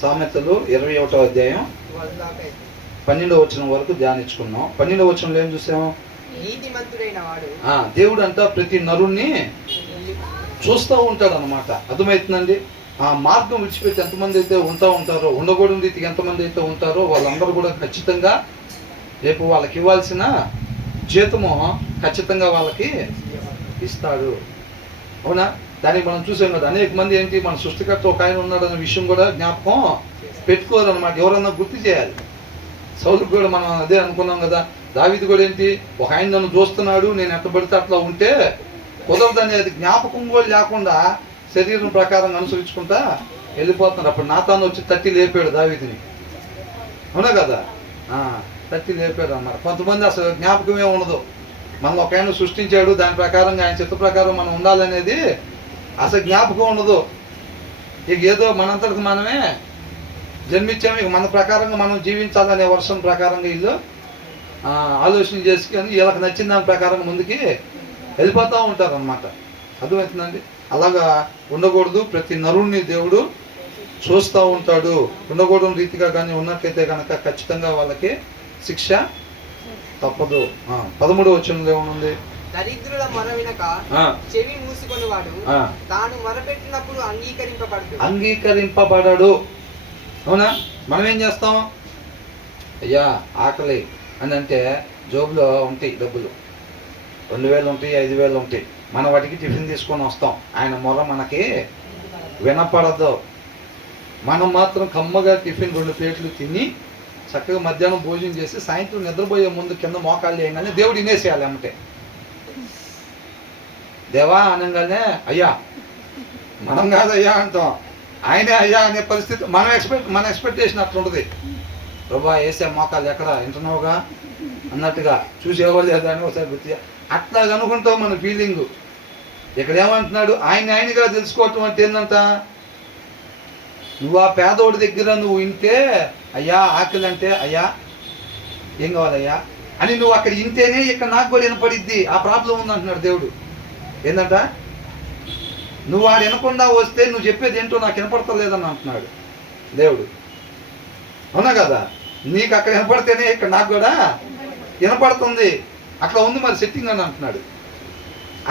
సామెతలు 21వ అధ్యాయం 12వ వచనం వరకు ధ్యానించుకున్నాం. 12వ వచనంలో ఏం చూసాము? నీతిమంతుడైన వాడు దేవుడు అంట ప్రతి నరుణ్ణి చూస్తూ ఉంటాడు అన్నమాట. అర్థమవుతుందండి. ఆ మార్గం విడిచిపెట్టి ఎంతమంది అయితే ఉంటారో, ఉండకూడని రీతికి ఎంతమంది అయితే ఉంటారో వాళ్ళందరూ కూడా ఖచ్చితంగా రేపు వాళ్ళకి ఇవ్వాల్సిన జీతము ఖచ్చితంగా వాళ్ళకి ఇస్తాడు. అవునా? దానికి మనం చూసాం కదా, అనేక మంది ఏంటి మన సృష్టికర్త ఒక ఆయన ఉన్నాడు అనే విషయం కూడా జ్ఞాపకం పెట్టుకోరు అనమాట. ఎవరన్నా గుర్తు చేయాలి. సౌలుకు కూడా మనం అదే అనుకున్నాం కదా. దావీదు కూడా ఏంటి, ఒక ఆయన నన్ను చూస్తున్నాడు, నేను ఎట్లా పడితే అట్లా ఉంటే కుదరదని అది జ్ఞాపకం కూడా లేకుండా శరీరం ప్రకారం అనుసరించుకుంటా వెళ్ళిపోతున్నారు. అప్పుడు నాతాను వచ్చి తట్టి లేపాడు దావీదుని. అవునా కదా? తట్టి లేపాడు అన్నమాట. కొంతమంది అసలు జ్ఞాపకమే ఉండదు. మనం ఒక ఆయన సృష్టించాడు, దాని ప్రకారంగా ఆయన చిత్త ప్రకారం మనం ఉండాలనేది అసలు జ్ఞాపకం ఉండదు. ఇక ఏదో మనంతటికి మనమే జన్మించాము, ఇక మన ప్రకారంగా మనం జీవించాలనే వర్షం ప్రకారంగా వీళ్ళు ఆలోచన చేసుకొని వీళ్ళకి నచ్చిన దాని ప్రకారం ముందుకి వెళ్ళిపోతూ ఉంటారు అన్నమాట. అర్థమవుతుందండి? అలాగా ఉండకూడదు. ప్రతి నరుణ్ణి దేవుడు చూస్తూ ఉంటాడు. ఉండకూడని రీతిగా కానీ ఉన్నట్లయితే కనుక ఖచ్చితంగా వాళ్ళకి శిక్ష తప్పదు. 13వ వచనంలో ఏమనుంది? దరిద్రుల మొర వినక చెవి మూసుకొనివాడు తాను మొరపెట్టినప్పుడు అంగీకరింపబడడు. అవునా? మనం ఏం చేస్తాం? అయ్యా ఆకలి అని అంటే జోబులో ఉంటాయి డబ్బులు, 2000 ఉంటాయి, 5000 ఉంటాయి. మనం వాటికి టిఫిన్ తీసుకొని వస్తాం. ఆయన మొర మనకి వినపడదు. మనం మాత్రం కమ్మగా టిఫిన్ 2 ప్లేట్లు తిని చక్కగా మధ్యాహ్నం భోజనం చేసి సాయంత్రం నిద్రపోయే ముందు కింద మోకాళ్ళు వేయగానే దేవుడు వినేసేయాలి అమ్మటే. దేవా అనగానే అయ్యా, మనం కాదు అయ్యా అంటాం, ఆయనే అయ్యా అనే పరిస్థితి మన ఎక్స్పెక్టేషన్ అట్లా ఉంటుంది. ప్రభా వేసే మోకాళ్ళు ఎక్కడ వింటున్నావుగా అన్నట్టుగా చూసేవాళ్ళు లేదా అని ఒకసారి గుర్తు అట్లా కనుకుంటాం మన ఫీలింగు. ఇక్కడ ఏమంటున్నాడు? ఆయనగా తెలుసుకోవటం అంటే ఏంటంట, నువ్వు ఆ పేదోడి దగ్గర నువ్వు వింటే అయ్యా ఆకలి అంటే అయ్యా ఏం కావాలయ్యా అని నువ్వు అక్కడ వింటేనే ఇక్కడ నాకు కూడా వినపడిద్ది. ఆ ప్రాబ్లం ఉందంటున్నాడు దేవుడు. ఏంటంట, నువ్వు వాడు వినకుండా వస్తే నువ్వు చెప్పేది ఏంటో నాకు వినపడతలేదని అంటున్నాడు దేవుడు. అవునా కదా? నీకు అక్కడ వినపడితేనే ఇక్కడ నాకు కూడా వినపడుతుంది. అట్లా ఉంది మరి సెట్టింగ్ అని అంటున్నాడు.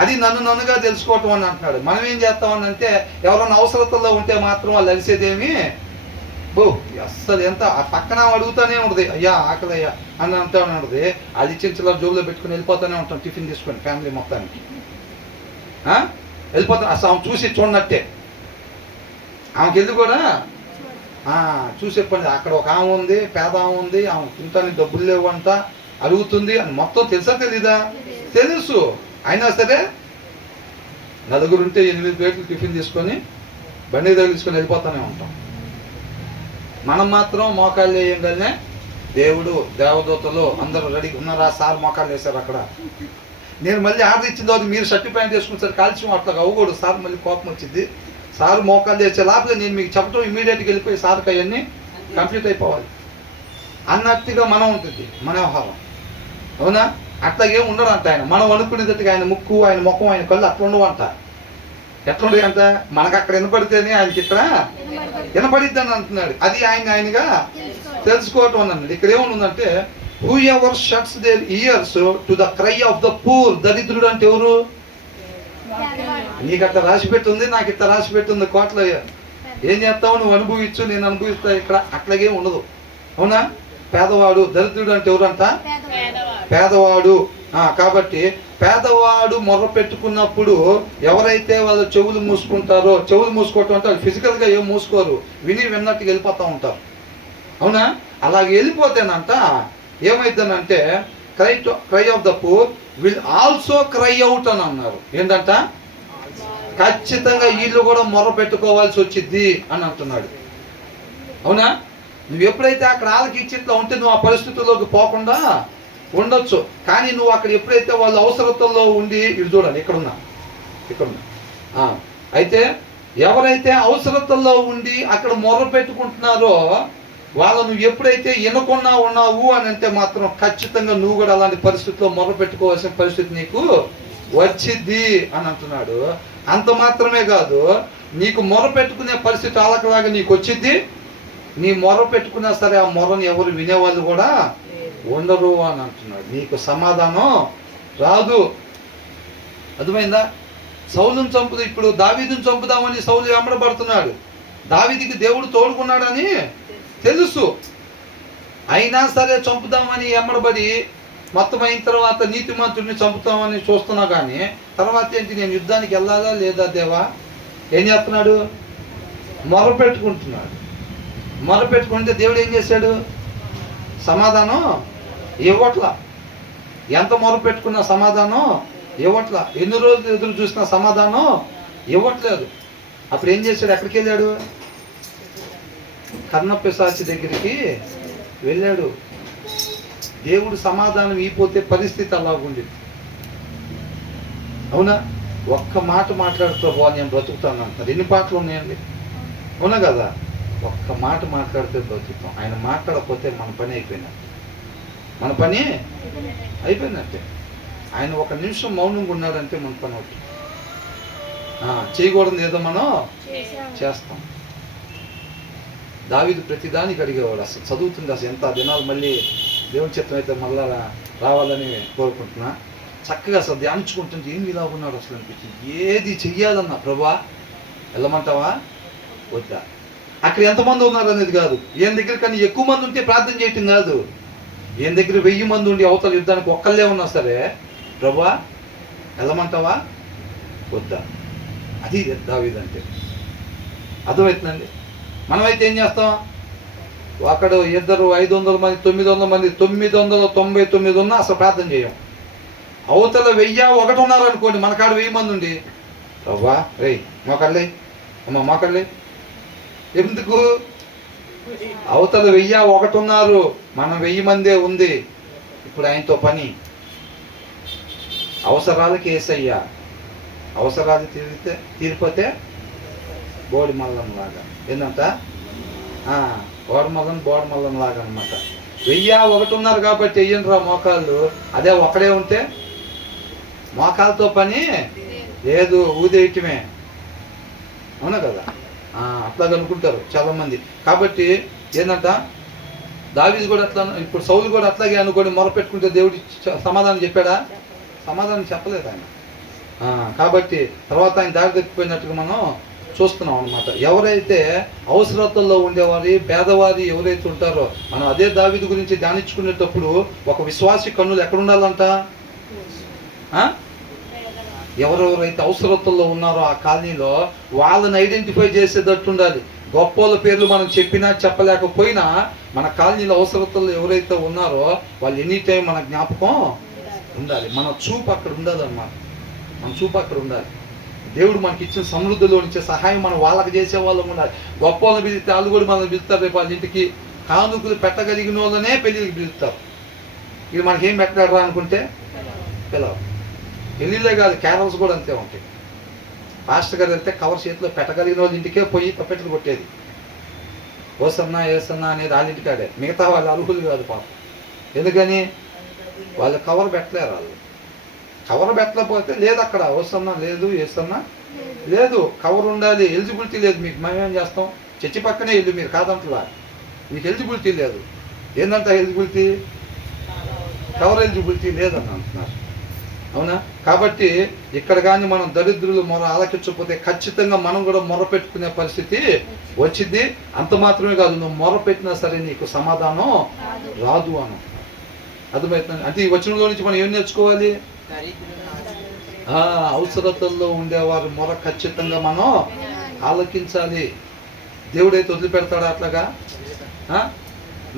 అది నన్నుగా తెలుసుకోవటం అని అంటున్నాడు. మనం ఏం చేస్తామని అంటే ఎవరైనా అవసరతల్లో ఉంటే మాత్రం వాళ్ళు అలిసేదేమి అస్సలు ఎంత ఆ పక్కన అడుగుతూనే ఉంటుంది, అయ్యా ఆకలి అయ్యా అని అంటూ ఉంటుంది. అది చిన్న జోబులో పెట్టుకుని వెళ్ళిపోతూనే ఉంటాం టిఫిన్ తీసుకొని ఫ్యామిలీ మొత్తానికి వెళ్ళిపోతాం. అసలు ఆమె చూసి చూడనట్టే. ఆమెకి వెళ్ళి కూడా చూసే పని. అక్కడ ఒక ఆమె ఉంది, పేద ఆమె ఉంది, ఆమె తింటానికి డబ్బులు లేవు అంట, అడుగుతుంది అని మొత్తం తెలుసా తెలీదా? తెలుసు. అయినా సరే 4 ఉంటే 8 ప్లేట్లు టిఫిన్ తీసుకొని బండి దగ్గర తీసుకొని వెళ్ళిపోతూనే ఉంటాం. మనం మాత్రం మోకాళ్ళు వేయగానే దేవుడు దేవదూతలు అందరూ రెడీ ఉన్నారా సార్ మోకాళ్ళు వేశారు అక్కడ. నేను మళ్ళీ ఆర్డర్ ఇచ్చిన తర్వాత మీరు షర్ట్ ప్యాంట్ వేసుకుంటారు కాల్చి అట్లా అవ్వకూడదు సార్, మళ్ళీ కోపం వచ్చింది. సార్ మోకాళ్ళు వేసే లోపల నేను మీకు చెప్పడం ఇమీడియట్గా వెళ్ళిపోయి సార్కి అవన్నీ కంప్లీట్ అయిపోవాలి అన్నట్టుగా మనం ఉంటుంది మన వ్యవహారం. అవునా? అట్లాగేం ఉండడు అంట ఆయన. మనం అనుకునేటట్టుగా ఆయన ముక్కు, ఆయన ముఖం, ఆయన కళ్ళు అట్లా ఉండవు అంట. ఎట్లుండే అంట, మనకు అక్కడ వినపడితేనే ఆయనకి ఇక్కడ వినపడిద్ది అని అంటున్నాడు. అది ఆయనగా తెలుసుకోవటం అని అన్నాడు. ఇక్కడ ఏముందంటే whoever shuts their ears to the cry of the poor. దరిద్రుడు అంటే ఎవరు? నీకు అట్లా రాసి పెట్టుంది, నాకు ఇట్లా రాసి పెట్టుంది కోట్ల. ఏం చేస్తావు? నువ్వు అనుభవించు, నేను అనుభవిస్తా. ఇక్కడ అట్లాగే ఉండదు. అవునా? పేదవాడు. దరిద్రుడు అంటే ఎవరంట? పేదవాడు. కాబట్టి పేదవాడు మొర్ర పెట్టుకున్నప్పుడు ఎవరైతే వాళ్ళు చెవులు మూసుకుంటారో, చెవులు మూసుకోవటం అంటే వాళ్ళు ఫిజికల్గా ఏం మూసుకోరు, విన్నట్టుగా వెళ్ళిపోతూ ఉంటారు. అవునా? అలాగే వెళ్ళిపోతేనంట ఏమైందనంటే cry of the poor will also cry out అని అన్నారు. ఏంటంట, ఖచ్చితంగా వీళ్ళు కూడా మొర్ర పెట్టుకోవాల్సి వచ్చింది అని అంటున్నాడు. అవునా? నువ్వు ఎప్పుడైతే అక్కడ వాళ్ళకి ఇచ్చి ఇట్లా ఉంటే నువ్వు ఆ పరిస్థితుల్లోకి పోకుండా ఉండొచ్చు. కానీ నువ్వు అక్కడ ఎప్పుడైతే వాళ్ళ అవసరతల్లో ఉండి, ఇది చూడండి ఇక్కడున్నా అయితే ఎవరైతే అవసరతల్లో ఉండి అక్కడ మొర్ర పెట్టుకుంటున్నారో వాళ్ళు నువ్వు ఎప్పుడైతే వినకుండా ఉన్నావు అని అంటే మాత్రం ఖచ్చితంగా నువ్వు కూడా అలాంటి పరిస్థితుల్లో మొర్ర పెట్టుకోవాల్సిన పరిస్థితి నీకు వచ్చిద్ది అని అంటున్నాడు. అంత మాత్రమే కాదు, నీకు మొర పెట్టుకునే పరిస్థితి వాళ్ళకిలాగా నీకు వచ్చిద్ది, నీ మొర పెట్టుకున్నా సరే ఆ మొరని ఎవరు వినేవాళ్ళు కూడా ఉండరు అని అంటున్నాడు. నీకు సమాధానం రాదు. అర్థమైందా? సౌలుని చంపుదు, ఇప్పుడు దావీదుని చంపుదామని సౌలు వెంబడబడుతున్నాడు. దావీదుకి దేవుడు తోడుకున్నాడని తెలుసు, అయినా సరే చంపుదామని వెంబడబడి మొత్తం అయిన తర్వాత నీతిమంతుడిని చంపుతామని చూస్తున్నా. కానీ తర్వాత ఏంటి, నేను యుద్ధానికి వెళ్ళాలా లేదా దేవా? ఏం చేస్తున్నాడు? మొర పెట్టుకుంటున్నాడు. మొర పెట్టుకుంటే దేవుడు ఏం చేశాడు? సమాధానం ఇవ్వట్లా. ఎంత మొర పెట్టుకున్నా సమాధానం ఇవ్వట్లా. ఎన్ని రోజులు ఎదురు చూసినా సమాధానం ఇవ్వట్లేదు. అప్పుడు ఏం చేశాడు? ఎక్కడికి వెళ్ళాడు? కర్ణపిశాచి దగ్గరికి వెళ్ళాడు. దేవుడు సమాధానం ఇవ్వకపోతే పరిస్థితి అలాగుంది. అవునా? ఒక్క మాట మాట్లాడుతూ నేను బ్రతుకుతాను అంటారు. ఎన్ని పాటలు ఉన్నాయండి? అవునా కదా? ఒక్క మాట మాట్లాడితే బ్రతుకుతాం. ఆయన మాట్లాడకపోతే మన పని అయిపోయినట్టు. మన పని అయిపోయినట్టే. ఆయన ఒక నిమిషం మౌనంగా ఉన్నాడంటే మన పని అవుతుంది. చేయకూడదు ఏదో మనం చేస్తాం. దావీదు ప్రతిదానికి అడిగేవాడు. అసలు చదువుతుంది, అసలు ఎంత దినాలు మళ్ళీ దేవుని చిత్తం అయితే మళ్ళా రావాలని కోరుకుంటున్నా. చక్కగా అసలు ధ్యానించుకుంటుంటే ఏమి ఇలా ఉన్నాడు అసలు అనిపించింది. ఏది చెయ్యాలన్నా ప్రభా వెళ్ళమంటావా వద్దా? అక్కడ ఎంతమంది ఉన్నారు అనేది కాదు, ఈయన దగ్గర కానీ ఎక్కువ మంది ఉంటే ప్రార్థన చేయటం కాదు. ఈయన దగ్గర 1000 మంది ఉండి అవతల యుద్ధానికి ఒక్కళ్ళే ఉన్నా సరే ప్రభా వెళ్ళమంటావా వద్దా? అది దావీదు అంటే. అర్థమవుతుందండి? మనమైతే ఏం చేస్తాం? ఒకడు, ఇద్దరు, 500 మంది, 900 మంది, 999 ఉన్నా అసలు ప్రార్థన చేయం. అవతల 1001 ఉన్నారనుకోండి, మన కాడ 1000 మంది ఉండి ప్రభా రే మోకళ్ళే అమ్మ మోకళ్ళే. ఎందుకు? అవతల 1001 ఉన్నారు, మనం 1000 మందే ఉంది. ఇప్పుడు ఆయనతో పని. అవసరాలకి యేసయ్యా, అవసరాలు తీరిపోతే బోడి మల్లం లాగా. ఏంటంట? బోడి మల్లం లాగా అనమాట. 1001 ఉన్నారు కాబట్టి వెయ్యండిరా మోకాళ్ళు. అదే ఒకడే ఉంటే మోకాలతో పని లేదు, ఊదేయటమే. అవునా కదా? అట్లాగ అనుకుంటారు చాలా మంది. కాబట్టి ఏంటంట, దావీదు కూడా అట్లా, ఇప్పుడు సౌలు కూడా అట్లాగే అనుకొని మొరపెట్టుకుంటే దేవుడు సమాధానం చెప్పాడా? సమాధానం చెప్పలేదు ఆయన. కాబట్టి తర్వాత ఆయన దారి తప్పిపోయినట్టుగా మనం చూస్తున్నాం అనమాట. ఎవరైతే అవసరతల్లో ఉండేవారి, పేదవారి ఎవరైతే ఉంటారో, మనం అదే దావీదు గురించి ధ్యానించుకునేటప్పుడు ఒక విశ్వాసి కన్నులు ఎక్కడ ఉండాలంట? ఎవరెవరైతే అవసరతల్లో ఉన్నారో ఆ కాలనీలో వాళ్ళని ఐడెంటిఫై చేసేటట్టు ఉండాలి. గొప్పోళ్ళ పేర్లు మనం చెప్పినా చెప్పలేకపోయినా మన కాలనీలో అవసరతల్లో ఎవరైతే ఉన్నారో వాళ్ళు ఎనీ టైం మన జ్ఞాపకం ఉండాలి. మన చూపు అక్కడ ఉండాలన్నమాట. మన చూపు అక్కడ ఉండాలి. దేవుడు మనకి ఇచ్చిన సమృద్ధిలో నుంచే సహాయం మనం వాళ్ళకి చేసే వాళ్ళం ఉండాలి. గొప్ప వాళ్ళని పిలిస్తే వాళ్ళు కూడా మనల్ని పిలుస్తారు. రేపు వాళ్ళ ఇంటికి కానుకలు పెట్టగలిగిన వాళ్ళనే పెళ్ళిళ్ళకి పిలుస్తారు. ఇది మనకేం పెట్టగలరా అనుకుంటే పిలవరు. పెళ్ళిళ్ళే కాదు, క్యారల్స్ కూడా అంతే ఉంటాయి. పాస్టర్ గారు వెళ్తే కవర్ చేతిలో పెట్టగలిగిన వాళ్ళ ఇంటికే పోయి తప్పెట్లు కొట్టేది. ఓసన్నా ఏసన్నా అనేది వాళ్ళ ఇంటికాడే. మిగతా వాళ్ళు అర్హులు కాదు పాపం. ఎందుకని? వాళ్ళు కవర్ పెట్టలేరు. వాళ్ళు కవర్ పెట్టలేకపోతే లేదు, అక్కడ ఓసన్నా లేదు, ఏసన్నా లేదు, కవర్ ఉండాలి. ఎలిజిబిలిటీ లేదు మీకు. మేమేం చేస్తాం? చర్చి పక్కనే ఇల్లు, మీరు కాదంటలా, మీకు ఎలిజిబిలిటీ లేదు. ఏంటంటే ఎలిజిబిలిటీ, కవర్ ఎలిజిబిలిటీ లేదని అంటున్నారు. అవునా? కాబట్టి ఇక్కడ కానీ మనం దరిద్రులు మొర ఆలకించకపోతే ఖచ్చితంగా మనం కూడా మొర పెట్టుకునే పరిస్థితి వచ్చింది. అంత మాత్రమే కాదు, నువ్వు మొర పెట్టినా సరే నీకు సమాధానం రాదు అను. అర్థమవుతుంది? అంటే ఈ వచనంలో నుంచి మనం ఏం నేర్చుకోవాలి? అవసరతల్లో ఉండేవారు మొర ఖచ్చితంగా మనం ఆలకించాలి. దేవుడైతే వదిలిపెడతాడా అట్లాగా?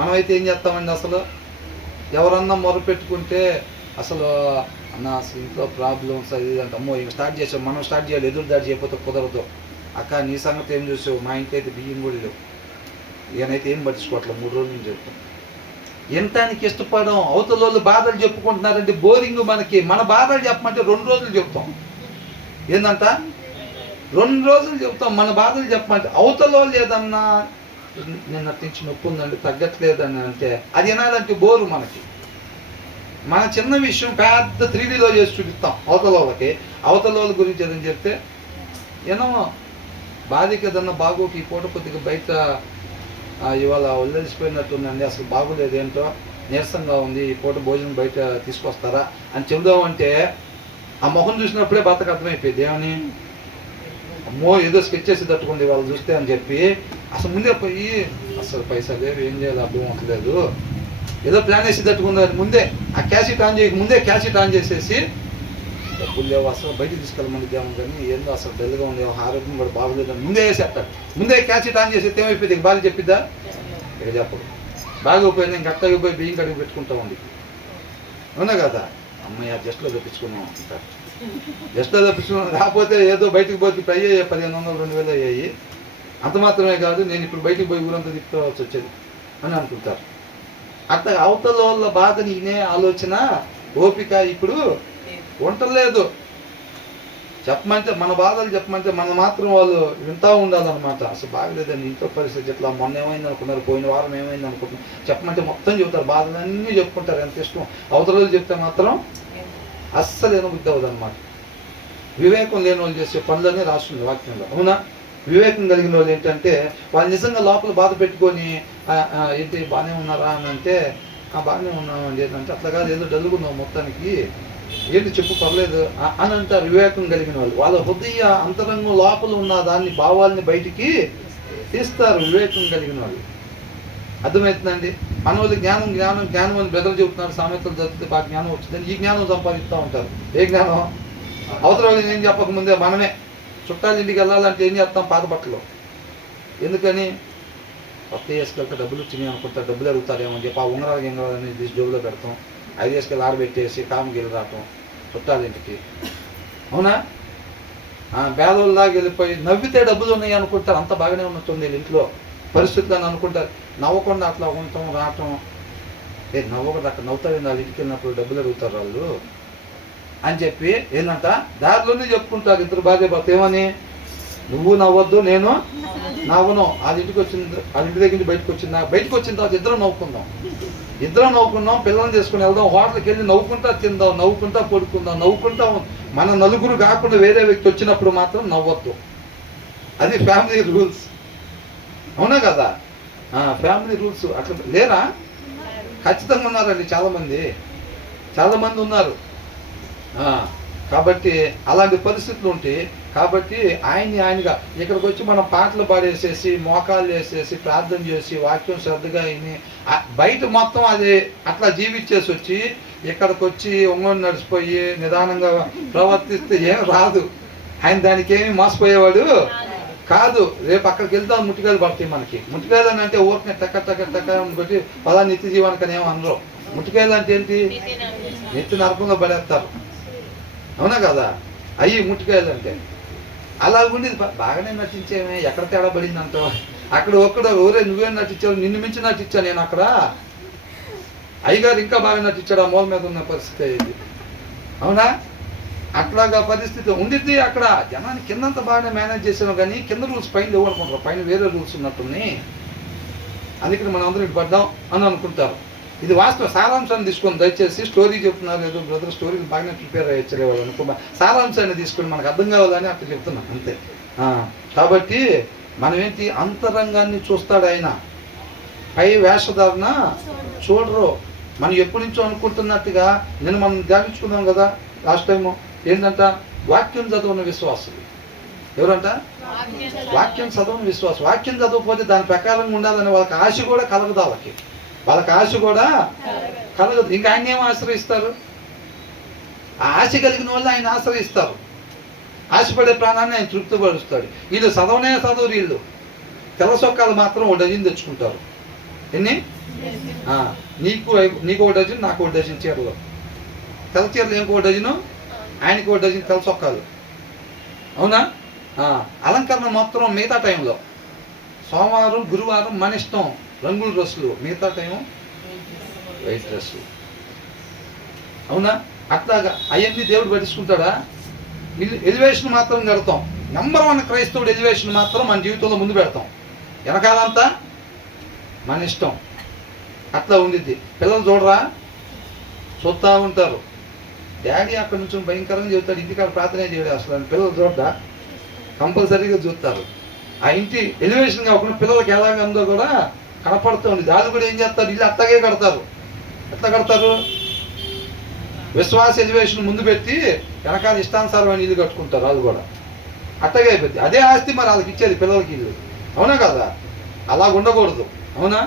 మనమైతే ఏం చేస్తామండి? అసలు ఎవరన్నా మొర పెట్టుకుంటే అసలు అసలు ఇంట్లో ప్రాబ్లమ్స్ అది అంటే అమ్మో ఇవి స్టార్ట్ చేసాం, మనం స్టార్ట్ చేయాలి, ఎదురు దాడి చేయకపోతే కుదరదు. అక్క నీ సంగతి ఏం చూసావు? మా ఇంట్లో అయితే బియ్యం కూడా లేవు. ఈయనైతే ఏం పట్టించుకోవట్లేదు 3 రోజుల నుంచి చెప్తాం. ఎంతానికి ఇష్టపడడం. అవతల వాళ్ళు బాధలు చెప్పుకుంటున్నారంటే బోరింగ్ మనకి. మన బాధలు చెప్పమంటే 2 రోజులు చెప్తాం. ఏందంట? 2 రోజులు చెప్తాం మన బాధలు చెప్పమంటే. అవతల వాళ్ళు ఏదన్నా నిన్న తెచ్చి నొప్పి ఉందండి తగ్గట్లేదని అంటే అది వినాలంటే బోరు మనకి. మన చిన్న విషయం పెద్ద 3Dలో చేసి చూపిస్తాం అవతల వాళ్ళకి. అవతల వాళ్ళ గురించి ఏదని చెప్తే ఏమో బాధకి ఏదన్నా బాగోకి ఈ పూట కొద్దిగా బయట ఇవాళ వదిలేసిపోయినట్టుందండి, అసలు బాగోలేదు, ఏంటో నీరసంగా ఉంది, ఈ పూట భోజనం బయట తీసుకొస్తారా అని చెబుదామంటే ఆ మొహం చూసినప్పుడే భర్తకు అర్థమైపోయింది ఏమని, అమ్మో ఏదో స్కెచ్ చేసి తట్టుకుంది వాళ్ళు చూస్తే అని చెప్పి అసలు ముందే పోయి అసలు పైసలు లేవు, ఏం చేయాలి అర్థం అవ్వట్లేదు, ఏదో ప్లాన్ వేసి తట్టుకుంది ముందే ఆ క్యాషెట్ ఆన్ చేయక ముందే క్యాషెట్ ఆన్ చేసేసి డబ్బులు లేవు అసలు బయటకు తీసుకెళ్ళమని దేవం కానీ ఏందో అసలు డల్గా ఉంది, ఆరోగ్యం కూడా బాగోలేదు అని ముందే వేసేస్తాడు. ముందే క్యాషెట్ ఆన్ చేసేస్తే ఏమైపోయింది, ఇంక బాగా చెప్పిద్దా, ఇక చెప్పదు, బాగోపోయింది ఇంక అట్టగా పోయి బియ్యం కడిగి పెట్టుకుంటా ఉంది. అవునా కదా, అమ్మాయి ఆ జస్ట్లో తెప్పించుకున్నాం అంటారు, జస్ట్లో తెప్పించుకున్నాం, కాకపోతే ఏదో బయటకు పోతే ఇప్పుడు అయ్యాయి 1500 2000 అయ్యాయి, అంత మాత్రమే కాదు నేను ఇప్పుడు బయటకు పోయి ఊరంతా తిప్పుకోవాల్సి వచ్చేది అని అనుకుంటారు. అట్లా అవతల వాళ్ళ బాధని ఇనే ఆలోచన ఓపిక ఇప్పుడు ఉండలేదు. చెప్పమంటే మన బాధలు చెప్పమంటే మన మాత్రం వాళ్ళు వింటూ ఉండాలన్నమాట. అసలు బాగలేదండి ఇంట్లో పరిస్థితి ఇట్లా, మొన్న ఏమైంది అనుకున్నారు, పోయిన వారం ఏమైంది అనుకుంటున్నారు, చెప్పమంటే మొత్తం చెబుతారు, బాధలన్నీ చెప్పుకుంటారు, ఎంత ఇష్టం. అవతల వాళ్ళు చెప్తే మాత్రం అస్సలు ఏనబుద్ధి అవ్వదు అనమాట. వివేకం లేని వాళ్ళు చేసే పనులన్నీ రాస్తుంది వాక్యంలో. అవునా, వివేకం కలిగిన వాళ్ళు ఏంటంటే వాళ్ళు నిజంగా లోపల బాధ పెట్టుకొని ఏంటి బాగానే ఉన్నారా అని అంటే బాగానే ఉన్నామండి ఏంటంటే అట్లా కాదు, ఏదో డల్లుకున్నావు మొత్తానికి, ఏంటి చెప్పు పర్లేదు అని అంటారు. వివేకం కలిగిన వాళ్ళు వాళ్ళ హృదయ అంతరంగం లోపల ఉన్న దాన్ని భావాల్ని బయటికి తీస్తారు వివేకం కలిగిన వాళ్ళు. అర్థమవుతుందండి. మన వాళ్ళు జ్ఞానం జ్ఞానం జ్ఞానం అని బెదరు చెబుతున్నారు, సామెతలు చదివితే బాగా జ్ఞానం వచ్చిందని ఈ జ్ఞానం సంపాదిస్తూ ఉంటారు. ఏ జ్ఞానం, అవతల వాళ్ళు ఏం చెప్పకముందే మనమే చుట్టాల ఇంటికి వెళ్ళాలంటే ఏం చేస్తాం, పాత బట్టలు, ఎందుకని కొత్త వేసుకెళ్తే డబ్బులు వచ్చినాయి అనుకుంటారు, డబ్బులు అడుగుతారేమో అని చెప్పి ఆ ఉంగరాలు గింగరాలని తీసి జోబులో పెడతాం, 5 వేసుకెళ్ళి ఆరబెట్టేసి కాముకి వెళ్ళి రావటం చుట్టాల ఇంటికి. అవునా, బేదోళ్ళలాగా వెళ్ళిపోయి నవ్వితే డబ్బులు ఉన్నాయి అనుకుంటారు, అంత బాగానే ఉన్నట్టుంది ఇంట్లో పరిస్థితులను అనుకుంటారు. నవ్వకుండా అట్లా ఉండటం రావటం, నవ్వకుండా అక్కడ నవ్వుతారు, వాళ్ళ ఇంటికి వెళ్ళినప్పుడు డబ్బులు అడుగుతారు వాళ్ళు అని చెప్పి ఏంటంట దారిలోనే చెప్పుకుంటారు ఇద్దరు భార్య భర్త. ఏమని, నువ్వు నవ్వద్దు నేను నవ్వను, వాళ్ళ ఇంటికి వచ్చింది, వాళ్ళ ఇంటి దగ్గర నుంచి బయటకు వచ్చిన తర్వాత ఇద్దరం నవ్వుకుందాం, పిల్లల్ని చేసుకుని వెళ్దాం, హోటల్కి వెళ్ళి నవ్వుకుంటా తిందాం, నవ్వుకుంటా పడుకుందాం, నవ్వుకుంటా మన నలుగురు కాకుండా వేరే వ్యక్తి వచ్చినప్పుడు మాత్రం నవ్వద్దు. అది ఫ్యామిలీ రూల్స్. అవునా కదా, ఫ్యామిలీ రూల్స్ అట్లా లేరా, ఖచ్చితంగా ఉన్నారండి, చాలామంది ఉన్నారు. కాబట్టి అలాంటి పరిస్థితులు ఉంటాయి. కాబట్టి ఆయనగా ఇక్కడికి వచ్చి మనం పాటలు పాడేసేసి మోకాళ్ళు వేసేసి ప్రార్థన చేసి వాక్యం శ్రద్ధగా విని బయట మొత్తం అది అట్లా జీవించేసి వచ్చి ఇక్కడికి వచ్చి ఒంగోని నడిచిపోయి నిదానంగా ప్రవర్తిస్తే ఏం రాదు. ఆయన దానికి ఏమి మోసపోయేవాడు కాదు. రేపు అక్కడికి వెళ్తాం ముట్టికాయలు పడతాయి మనకి. ముట్టికాయలు అని అంటే ఊరిని టక్క బట్టి పలా నిత్య జీవానికి అని ఏమో అనరు. ముట్టికాయలు అంటే ఏంటి, నిత్య నరకంలో పడేస్తారు. అవునా కదా, అయ్యి ముట్టికాయలు అంటే అలాగుండి బాగానే నటించేమే, ఎక్కడ తేడా పడింది అంటావు. అక్కడ ఒక్కడు ఊరే నువ్వేం నటించావు, నిన్ను మించి నటించా నేను అక్కడ, అయ్యగారు ఇంకా బాగా నటించాడు, ఆ మూల మీద ఉన్న పరిస్థితి ఇది. అవునా, అట్లాగా పరిస్థితి ఉండిద్ది. అక్కడ జనాన్ని కిందంతా బాగానే మేనేజ్ చేసాను, కానీ కింద రూల్స్ పైన లేవు అనుకుంటారు, పైన వేరే రూల్స్ ఉన్నట్టున్నాయి, అందుకని మనం అందరం ఇటు పడ్డాం అని అనుకుంటారు. ఇది వాస్తవ సారాంశాన్ని తీసుకొని దయచేసి స్టోరీ చెప్తున్నారు లేదు బ్రదర్, స్టోరీకి బాగానే ప్రిపేర్ అయ్యే వాళ్ళు అనుకో, సారాంశాన్ని తీసుకొని మనకు అర్థం కావాలని అట్లా చెప్తున్నాం అంతే. కాబట్టి మనం ఏంటి, అంతరంగాన్ని చూస్తాడు ఆయన, పై వేషధారణ చూడరు. మనం ఎప్పటి నుంచో అనుకుంటున్నట్టుగా నేను మనం ధ్యానించుకున్నాం కదా లాస్ట్ టైము, ఏంటంట వాక్యం చదవని విశ్వాసులు. ఎవరంట, వాక్యం చదవని విశ్వాసం. వాక్యం చదవకపోతే దాని ప్రకారంగా ఉండాలని వాళ్ళకి ఆశ కూడా కలగదు, వాళ్ళకి ఆశ కూడా కలగదు. ఇంకా ఆయన ఏం ఆశ్రయిస్తారు, ఆ ఆశ కలిగిన వాళ్ళు ఆయన ఆశ్రయిస్తారు. ఆశపడే ప్రాణాన్ని ఆయన తృప్తిపరుస్తాడు. వీళ్ళు చదవరు, వీళ్ళు తెల్ల సొక్కాలు మాత్రం 1 డజన్ తెచ్చుకుంటారు. ఎన్ని, నీకు 1 డజన్, నాకు 1 డజన్ చీరలు, తెల్ల చీరలు ఏం 1 డజను, ఆయనకి 1 డజన్ తెల్ల సొక్కాలు. అవునా, అలంకరణ మొత్తం మిగతా టైంలో సోమవారం గురువారం మన ఇష్టం రంగుల డ్రెస్సులు, మిగతా టైము వైట్ డ్రెస్సులు. అవునా, అట్లాగా అవన్నీ దేవుడు పట్టించుకుంటాడా? ఎలివేషన్ మాత్రం కడతాం. నెంబర్ 1 క్రైస్తవుడు ఎలివేషన్ మాత్రం మన జీవితంలో ముందు పెడతాం, వెనకాలంతా మన ఇష్టం. అట్లా ఉండిద్ది. పిల్లలు చూడరా, చూస్తూ ఉంటారు, డాడీ అక్కడి నుంచి భయంకరంగా చెబుతాడు, ఇంటికాడ ప్రార్థన చేయడం అసలు పిల్లలు చూడరా, కంపల్సరీగా చూస్తారు. ఆ ఇంటి ఎలివేషన్ కాకుండా పిల్లలకి ఎలాగ ఉందో కూడా కనపడుతుంది. వాళ్ళు కూడా ఏం చేస్తారు, ఇల్లు అట్టగే కడతారు. ఎట్లా కడతారు? విశ్వాస ఎలివేషన్ ముందు పెట్టి వెనకాల ఇష్టానుసారమైన ఇల్లు కట్టుకుంటారు. వాళ్ళు కూడా అట్టగే అయిపోద్ది. అదే ఆస్తి మరి వాళ్ళకి ఇచ్చేది పిల్లలకి ఇల్లు. అవునా కదా? అలా ఉండకూడదు. అవునా?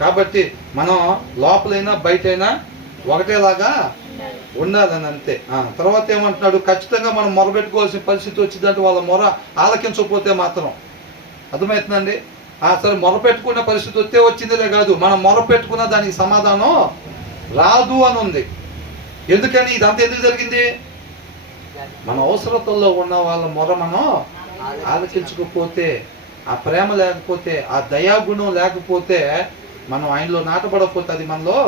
కాబట్టి మనం లోపలైనా బయటైనా ఒకటేలాగా ఉండాలని అంతే. తర్వాత ఏమంటున్నాడు, ఖచ్చితంగా మనం మొరబెట్టుకోవాల్సిన పరిస్థితి వచ్చిందంటే వాళ్ళ మొర ఆలకించకపోతే మాత్రం. అర్థమవుతుందండి? సరే, మొరపెట్టుకునే పరిస్థితి వస్తే వచ్చిందిలే కాదు, మనం మొరపెట్టుకున్న దానికి సమాధానం రాదు అని ఉంది. ఎందుకని? ఇదంతా ఎందుకు జరిగింది? మన అవసరతల్లో ఉన్న వాళ్ళ మొర మనం ఆలకించకపోతే, ఆ ప్రేమ లేకపోతే, ఆ దయాగుణం లేకపోతే, మనం ఆయనలో నాటపడకపోతే అది మనలో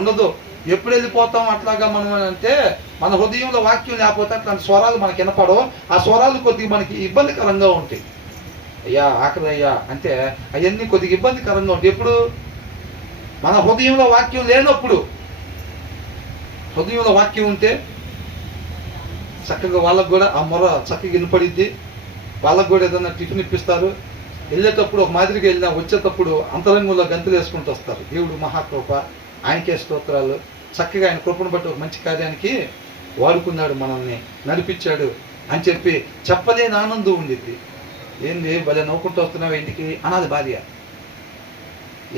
ఉండదు. ఎప్పుడు వెళ్ళిపోతాం అట్లాగా మనం అంటే, మన హృదయంలో వాక్యం లేకపోతే అట్లాంటి స్వరాలు మనకి వినపడవు. ఆ స్వరాలు కొద్దిగా మనకి ఇబ్బందికరంగా ఉంటాయి. అయ్యా ఆకలి అయ్యా అంటే అవన్నీ కొద్దిగా ఇబ్బందికరంగా ఉంటాయి. ఎప్పుడు? మన హృదయంలో వాక్యం లేనప్పుడు. హృదయంలో వాక్యం ఉంటే చక్కగా వాళ్ళకు కూడా ఆ మొర చక్కగా వినపడిద్ది. వాళ్ళకు కూడా ఏదైనా టిఫిన్ ఇప్పిస్తారు. వెళ్ళేటప్పుడు ఒక మాదిరిగా వెళ్ళినా వచ్చేటప్పుడు అంతరంగంలో గంతులు వేసుకుంటూ వస్తారు. దేవుడు మహాకృప, ఆయనకే స్తోత్రాలు. చక్కగా ఆయన కృపను బట్టి ఒక మంచి కార్యానికి వాడుకున్నాడు, మనల్ని నడిపించాడు అని చెప్పి చెప్పలేని ఆనందం ఉండిద్ది. ఏంది భలే నవ్వుకుంటూ వస్తున్నావు ఇంటికి అనాది భార్య.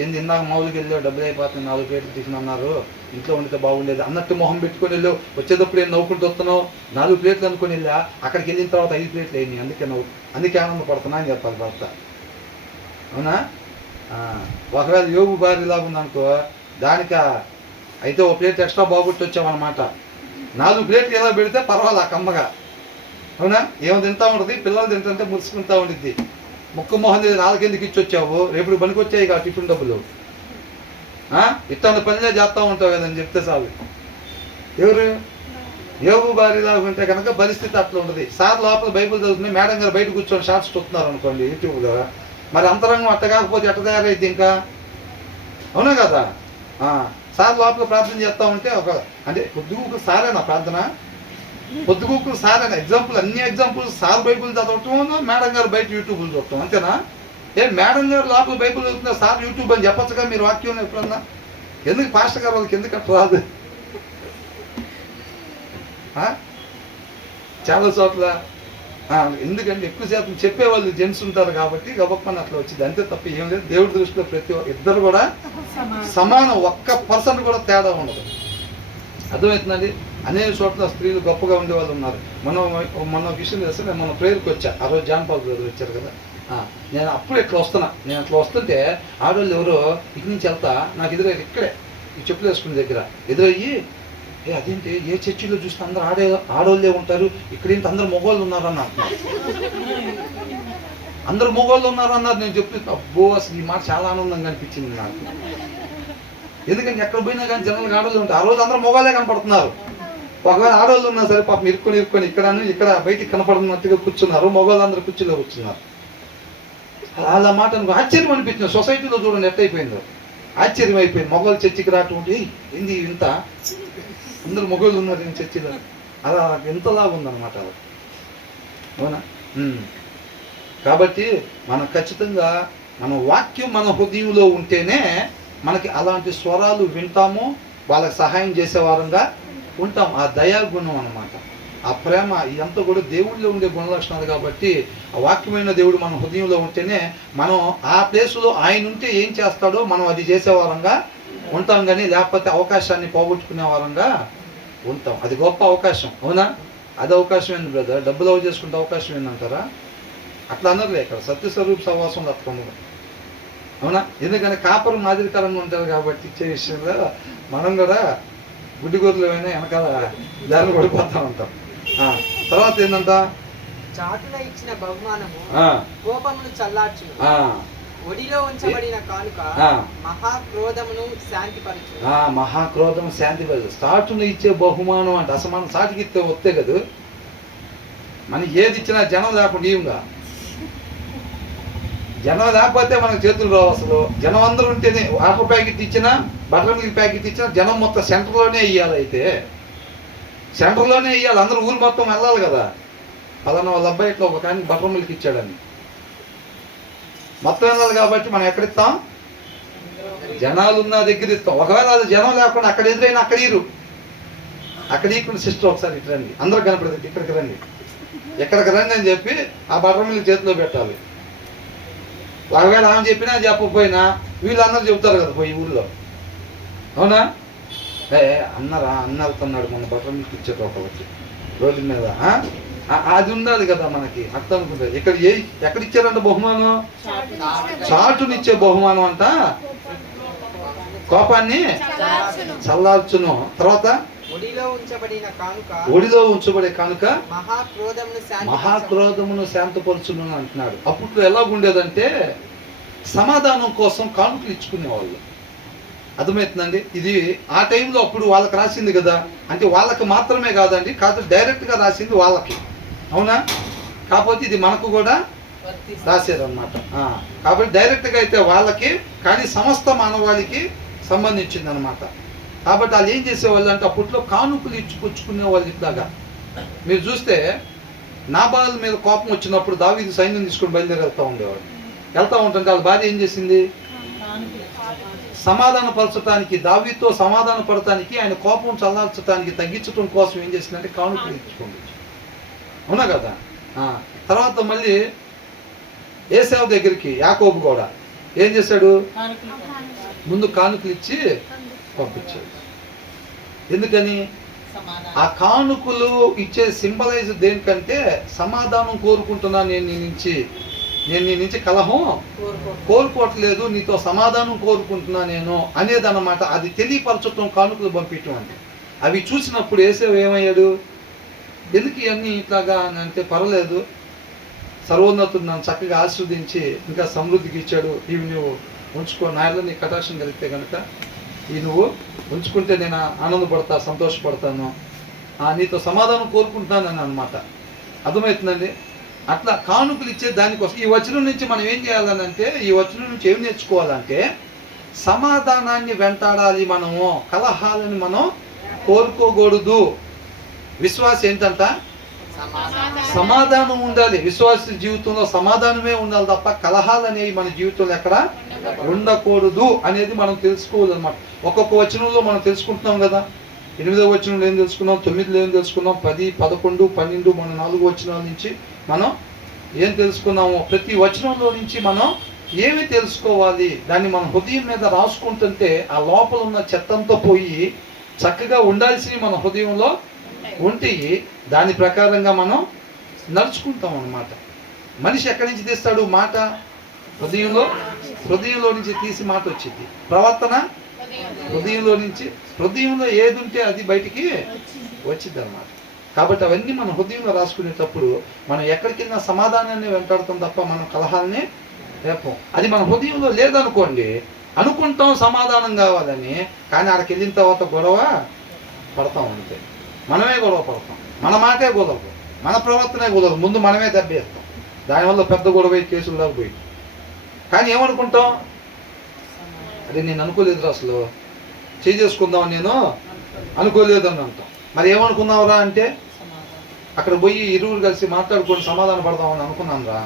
ఏంది ఇందాక మామూలుగా వెళ్ళావు, డబ్బులు అయిపోతుంది, 4 ప్లేట్లు టిఫిన్ అన్నారు, ఇంట్లో ఉండితే బాగుండేది అన్నట్టు మొహం పెట్టుకొని వెళ్ళావు. వచ్చేటప్పుడు ఏం నవ్వుకుంటూ వస్తున్నావు? 4 ప్లేట్లు అనుకుని వెళ్ళా, అక్కడికి వెళ్ళిన తర్వాత 5 ప్లేట్లు అయినాయి, అందుకే ఆనందపడుతున్నా అని చెప్పాలి భర్త. అవునా? ఒకవేళ యోగు భార్య ఇలా ఉందనుకో, దానిక అయితే 1 ప్లేట్ ఎక్స్ట్రా బాగుట్టి వచ్చామన్నమాట. 4 ప్లేట్లు ఎలా పెడితే పర్వాలేదు ఆ కమ్మగా. అవునా? ఏమో తింటా ఉంటుంది, పిల్లలు తింటుంటే మురుసుకుంటా ఉండిద్ది. ముక్కు మొహం 4 ఎందుకు ఇచ్చి వచ్చావు, రేపు పనికి వచ్చాయి కదా టిఫిన్ డబ్బులు. ఇట్లాంటి పనిలే చేస్తూ ఉంటావు కదని చెప్తే చాలు. ఎవరు? యోగు భార్యలాగా ఉంటే కనుక పరిస్థితి అట్లా ఉంటుంది. సార్ లోపల బైబుల్ చదువుతుంది, మేడం గారు బయట కూర్చొని షార్ట్స్ చూస్తున్నారు అనుకోండి యూట్యూబ్లో, మరి అంతరంగం అట్ట కాకపోతే ఎట్ట తయారైద్ది ఇంకా? అవునా కదా? సార్ లోపల ప్రార్థన చేస్తూ ఉంటే అంటే పొద్దుగూకులు సారేనా ప్రార్థన? పొద్దుగూకులు సారేనా? అన్ని ఎగ్జాంపుల్స్ సార్ బైబుల్ చదవటం, మేడం గారు బయట యూట్యూబ్లు చూడటం, అంతేనా? మేడం గారు లోపల బైబుల్ చదువుతున్నా, సార్ యూట్యూబ్ అని చెప్పచ్చుగా మీరు వాక్యం ఎప్పుడన్నా. ఎందుకు పాస్టర్ గారు వాళ్ళకి ఎందుకు అట్లా రాదు? చాలా చోట్ల ఎందుకంటే ఎక్కువ శాతం చెప్పేవాళ్ళు జెంట్స్ ఉంటారు కాబట్టి గబప్పని అట్లా వచ్చింది, అంతే తప్ప ఏం లేదు. దేవుడి దృష్టిలో ప్రతి ఇద్దరు కూడా సమానం, 1% కూడా తేడా ఉండదు. అర్థమవుతుందండి? అనేక చోట్ల స్త్రీలు గొప్పగా ఉండే వాళ్ళు ఉన్నారు. మొన్న విషయం చేస్తే నేను మన ప్రేయర్కి వచ్చా, ఆ రోజు జాన్పాల్ గారు వచ్చారు కదా, నేను అప్పుడు ఇట్లా వస్తున్నా. నేను అట్లా వస్తుంటే ఆడవాళ్ళు ఎవరో ఇక్కడి నుంచి వెళ్తా నాకు ఎదురయ్యారు, ఇక్కడే ఈ చెప్పులు వేసుకునే దగ్గర ఎదురయ్యి, అదేంటి ఏ చర్చిలో చూస్తే అందరూ ఆడవాళ్ళే ఉంటారు, ఇక్కడేంటి అందరు మగవాళ్ళు ఉన్నారని అంటున్నారు. అందరు మగవాళ్ళు ఉన్నారన్నారు. నేను చెప్పి అబ్బో అసలు ఈ మాట చాలా ఆనందంగా అనిపించింది నాకు. ఎందుకంటే ఎక్కడ పోయినా కానీ జనాలకు ఆడవాళ్ళు ఉంటారు. ఆ రోజు అందరూ మగవాళ్ళే కనపడుతున్నారు. ఒకవేళ ఆడవాళ్ళు ఉన్నా సరే పాపం ఇరుక్కొని ఇక్కడ బయటికి కనపడుతున్నట్టుగా కూర్చున్నారు. మగవాళ్ళు అందరూ కుర్చీలో కూర్చున్నారు. అలా మాట ఆశ్చర్యం అనిపించింది. సొసైటీలో చూడండి ఎట్టయిపోయిందో, ఆశ్చర్యం అయిపోయింది. మగవాళ్ళు చర్చికి రావటం ఏంది ఇంత, అందరూ మగవాళ్ళు ఉన్నారు నేను చర్చిలో, అలా ఎంతలాగా ఉందన్నమాట అది. అవునా? కాబట్టి మనం ఖచ్చితంగా మన వాక్యం మన హృదయంలో ఉంటేనే మనకి అలాంటి స్వరాలు వింటాము, వాళ్ళకి సహాయం చేసే వారంగా ఉంటాం. ఆ దయాగుణం అన్నమాట, ఆ ప్రేమ, ఇదంతా కూడా దేవుడిలో ఉండే గుణలక్షణాలు. కాబట్టి ఆ వాక్యమైన దేవుడు మన హృదయంలో ఉంటేనే మనం ఆ ప్లేసులో ఆయన ఉంటే ఏం చేస్తాడో మనం అది చేసేవారంగా ఉంటాం, కానీ లేకపోతే అవకాశాన్ని పోగొట్టుకునే వారంగా ఉంటాం. అది గొప్ప అవకాశం. అవునా? అది అవకాశం ఏంది బ్రదర్, డబ్బులు అవ చేసుకుంటే అవకాశం ఏందంటారా? అట్లా అన్నర్లే ఇక్కడ సత్యస్వరూప సహవాసంలో అట్లా ఉండదు. అవునా? ఎందుకంటే కాపురం మాదిరికరంగా ఉంటారు కాబట్టి ఇచ్చే విషయంలో మనం కూడా గుడ్డిగూరలోనే వెనకాల దారిని పడిపోతూ ఉంటాం. తర్వాత ఏంటంట, చాటున ఇచ్చిన బహుమానము కోపమును చల్లార్చును, ఒడిలో ఉంచబడిన కానుక మహాక్రోధమును శాంతిపరచు. మహాక్రోధం శాంతిపరచు. చాటున ఇచ్చే బహుమానం అంటే అసలు మనం చాటుకి ఇస్తే వస్తే కదా, మనం ఏది ఇచ్చినా జనం లేకుండా ఇవ్వగా, జనం లేకపోతే మనకు చేతులు రావు. అసలు జనం అందరూ ఉంటేనే వాటర్ ప్యాకెట్ ఇచ్చినా, బటర్ మిల్క్ ప్యాకెట్ ఇచ్చినా జనం మొత్తం సెంటర్లోనే ఇవ్వాలి. అయితే సెంటర్లోనే ఇవ్వాలి, అందరూ ఊరు మొత్తం వెళ్ళాలి కదా. పలానా వాళ్ళ అబ్బాయి ఇట్లా ఒక కానీ బటర్ మిల్క్ ఇచ్చాడని మొత్తం వెళ్ళాలి. కాబట్టి మనం ఎక్కడిస్తాం? జనాలు ఉన్న దగ్గర ఇస్తాం. ఒకవేళ అది జనం లేకుండా అక్కడ ఎదురైనా అక్కడ ఇరు, అక్కడ ఈకుని సిస్టర్ ఒకసారి ఇటు రండి, అందరూ కనపడదు, ఇక్కడికి రండి, ఎక్కడికి రండి అని చెప్పి ఆ బర్రమిల్లి చేతిలో పెట్టాలి. ఒకవేళ ఆమె చెప్పినా చెప్పకపోయినా వీళ్ళందరూ చెబుతారు కదా పోయి ఊళ్ళో, అవునా? అన్నారా, అన్న వెళ్తున్నాడు మన బర్రమిల్కి ఇచ్చేట ఒకరికి రోడ్డు మీద, అది ఉండాలి కదా మనకి, అర్థం అనుకుంటుంది. ఇక్కడ ఎక్కడ ఇచ్చారంట బహుమానం? చాటునిచ్చే బహుమానం అంట, కోపాన్ని చల్లార్చును. తర్వాత ఒడిలో ఉంచబడే కానుక మహాక్రోధమును శాంతపరచును అంటున్నాడు. అప్పట్లో ఎలాగుండేదంటే సమాధానం కోసం కానుకలు ఇచ్చుకునేవాళ్ళు. అర్థమవుతుందండి? ఇది ఆ టైంలో అప్పుడు వాళ్ళకి రాసింది కదా, అంటే వాళ్ళకి మాత్రమే కాదండి, కాదు డైరెక్ట్గా రాసింది వాళ్ళకి, అవునా? కాకపోతే ఇది మనకు కూడా రాశారనమాట. కాబట్టి డైరెక్ట్గా అయితే వాళ్ళకి, కానీ సమస్త మానవాళికి సంబంధించింది అనమాట. కాబట్టి వాళ్ళు ఏం చేసేవాళ్ళు అంటే అప్పట్లో కానుకలు ఇచ్చుకొచ్చుకునే వాళ్ళు. ఇట్లాగా మీరు చూస్తే నాబాల్ మీద కోపం వచ్చినప్పుడు దావీదు సైన్యం తీసుకొని బయలుదేరి వెళ్తూ ఉంటుంటే వాళ్ళ భార్య ఏం చేసింది? సమాధాన పరచడానికి, దావీదుతో సమాధాన పడటానికి, ఆయన కోపం చల్లార్చడానికి, తగ్గించడం కోసం ఏం చేసిందంటే కానుకలు ఇచ్చుకోండి, అవునా కదా? తర్వాత మళ్ళీ ఏశావు దగ్గరికి యాకోబు కూడా ఏం చేశాడు? ముందు కానుకలు ఇచ్చి పంపించాడు. ఎందుకని? ఆ కానుకలు ఇచ్చే సింబలైజ్ దేనికంటే సమాధానం కోరుకుంటున్నా, నేను నీ నుంచి కలహం కోరుకోవట్లేదు, నీతో సమాధానం కోరుకుంటున్నా నేను అనేదన్నమాట. అది తెలియపరచటం కానుకలు పంపించడం అంటే. అవి చూసినప్పుడు ఏసేవ్ ఏమయ్యాడు? ఎందుకు ఇవన్నీ ఇట్లాగా అని అంటే, పర్వాలేదు, సర్వోన్నతుడు నన్ను చక్కగా ఆస్వాదించి ఇంకా సమృద్ధికి ఇచ్చాడు, ఇవి నువ్వు ఉంచుకో, నాయలో నీ కటాక్షం కలిగితే కనుక ఇవి నువ్వు ఉంచుకుంటే నేను ఆనందపడతా, సంతోషపడతాను, నీతో సమాధానం కోరుకుంటున్నానని అనమాట. అర్థమవుతుందండి? అట్లా కానుకలు ఇచ్చే దానికోసం ఈ వచనం నుంచి మనం ఏం చేయాలని అంటే, ఈ వచనం నుంచి ఏం నేర్చుకోవాలంటే సమాధానాన్ని వెంటాడాలి మనము, కలహాలని మనం కోరుకోకూడదు. విశ్వాసం ఏంటంట? సమాధానం ఉండాలి. విశ్వాస జీవితంలో సమాధానమే ఉండాలి తప్ప కలహాలు అనేవి మన జీవితంలో ఎక్కడ ఉండకూడదు అనేది మనం తెలుసుకోవాలన్నమాట. ఒక్కొక్క వచనంలో మనం తెలుసుకుంటున్నాం కదా. 8వ వచనంలో ఏం తెలుసుకున్నాం, 9లో ఏం తెలుసుకున్నాం, 10, 11, 12 మన 4 వచనాల నుంచి మనం ఏం తెలుసుకున్నామో ప్రతి వచనంలో నుంచి మనం ఏమి తెలుసుకోవాలి, దాన్ని మన హృదయం మీద రాసుకుంటుంటే ఆ లోపల ఉన్న చెత్తంతో పోయి చక్కగా ఉండాల్సినవి మన హృదయంలో ఉంటాయి. దాని ప్రకారంగా మనం నడుచుకుంటాం అన్నమాట. మనిషి ఎక్కడి నుంచి తీస్తాడు మాట? హృదయంలో నుంచి తీసి మాట వచ్చింది. ప్రవర్తన హృదయంలో ఏది ఉంటే అది బయటికి వచ్చింది అన్నమాట. కాబట్టి అవన్నీ మన హృదయంలో రాసుకునేటప్పుడు మనం ఎక్కడికైనా సమాధానాన్ని వెంటాడుతాం తప్ప మనం కలహాలని రేపం. అది మన హృదయంలో లేదనుకోండి, అనుకుంటాం సమాధానం కావాలని, కానీ ఆడికి వెళ్ళిన తర్వాత గొడవ పడతాం. అంతే, మనమే గొడవ పడతాం, మన మాటే కుదరదు, మన ప్రవర్తనే కుదరదు, ముందు మనమే దెబ్బేస్తాం. దానివల్ల పెద్ద గొడవ కేసుల్లో పోయి. కానీ ఏమనుకుంటాం? అదే నేను అనుకోలేదురా, అసలు చేసుకుందామని నేను అనుకోలేదని అంటాం. మరి ఏమనుకున్నావురా అంటే, అక్కడ పోయి ఇరువురు కలిసి మాట్లాడుకొని సమాధాన పడదామని అనుకున్నాను రా.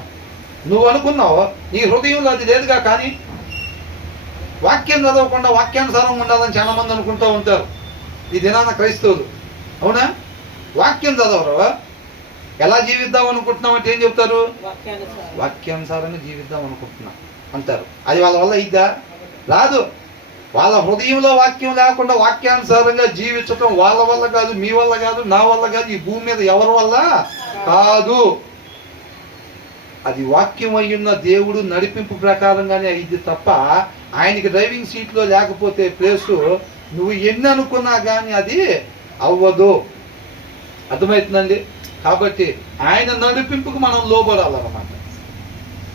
నువ్వు అనుకున్నావు, నీ హృదయంలో అది లేదుగా. కానీ వాక్యం చదవకుండా వాక్యానుసారం ఉండాలని చాలా మంది అనుకుంటూ ఉంటారు ఈ దినాన క్రైస్తవులు, అవునా? వాక్యం చదవరు, ఎలా జీవిద్దాం అనుకుంటున్నాం అంటే ఏం చెప్తారు? వాక్యానుసారంగా జీవిద్దాం అనుకుంటున్నాం అంటారు. అది వాళ్ళ వల్ల ఇద్దా? రాదు. వాళ్ళ హృదయంలో వాక్యం లేకుండా వాక్యానుసారంగా జీవించటం వాళ్ళ వల్ల కాదు, మీ వల్ల కాదు, నా వల్ల కాదు, ఈ భూమి మీద ఎవరి వల్ల కాదు. అది వాక్యం అయ్యున్న దేవుడు నడిపింపు ప్రకారంగానే అయింది తప్ప ఆయనకి డ్రైవింగ్ సీట్లో లేకపోతే ప్లేసు నువ్వు ఎన్ని అనుకున్నా కానీ అది అవ్వదు. అర్థమవుతుందండి? కాబట్టి ఆయన నడిపింపుకు మనం లోబడాలన్నమాట.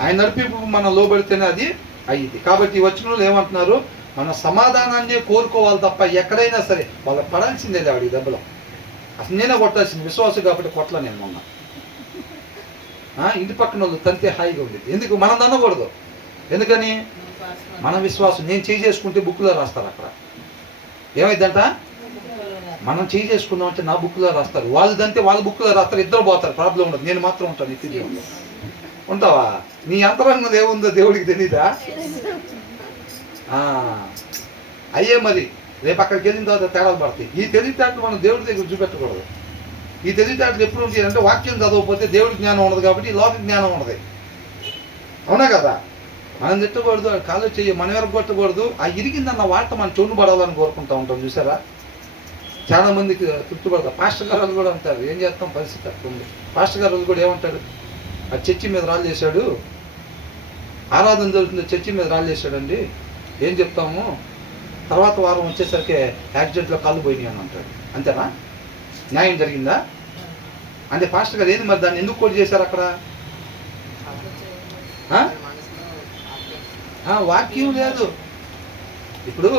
ఆయన నడిపింపుకు మనం లోబడితేనే అది అయ్యింది. కాబట్టి ఈ వచనంలో ఏమంటున్నారు? మన సమాధానాన్ని కోరుకోవాలి తప్ప ఎక్కడైనా సరే వాళ్ళకి పడాల్సిందే వాడి దెబ్బలో. అసలు నేనే కొట్టాల్సింది, విశ్వాసం కాబట్టి కొట్ల నేను మొన్న. ఇంటి పక్కన వాళ్ళు తంతే హాయిగా ఉండేది. ఎందుకు? మనం తన్నకూడదు. ఎందుకని? మన విశ్వాసం. నేను చేసుకుంటే బుక్లో రాస్తారు. అక్కడ ఏమైందంట? మనం చేసుకుందాం అంటే నా బుక్లో రాస్తారు, వాళ్ళదంటే వాళ్ళ బుక్లో రాస్తారు, ఇద్దరు పోతారు, ప్రాబ్లం ఉండదు. నేను మాత్రం ఉంటాను నిత్య జీవనంలో. ఉంటావా? నీ అంతరంగం ఏముందో దేవుడికి తెలీదా? అయ్యే మరి రేపు అక్కడికి వెళ్ళిన తర్వాత తేడాలు పడతాయి. ఈ తెలివితేటలు మనం దేవుడి దగ్గర చూపెట్టకూడదు. ఈ తెలివితేటలు ఎప్పుడు ఉంటాయి అంటే వాక్యం చదవకపోతే దేవుడి జ్ఞానం ఉండదు, కాబట్టి లోక జ్ఞానం ఉండదు. అవునా కదా? మనం తిట్టకూడదు, కాలు చెయ్యి మనం ఎరగొట్టకూడదు. ఆ ఇరిగిందన్న వార్త మనం చెవును పడాలని కోరుకుంటూ ఉంటాం. చూసారా, చాలా మందికి తృప్తిపడతారు. పాస్టర్ గారు కూడా అంటారు, ఏం చేస్తాం, పరిస్థితి అట్లా ఉంది. పాస్టర్ గారు కూడా ఏమంటాడు, ఆ చర్చి మీద రాళ్ళు చేశాడు, ఆరాధన జరుగుతుంది, చర్చి మీద రాళ్ళు చేశాడండి, ఏం చెప్తాము, తర్వాత వారం వచ్చేసరికి యాక్సిడెంట్లో కాళ్ళు పోయినాయి అని అంటాడు. అంతేనా? న్యాయం జరిగిందా? అంటే పాస్టర్ గారు ఏంది మరి దాన్ని ఎందుకు కోట్ చేశారు అక్కడ? వాక్యం లేదు. ఇప్పుడు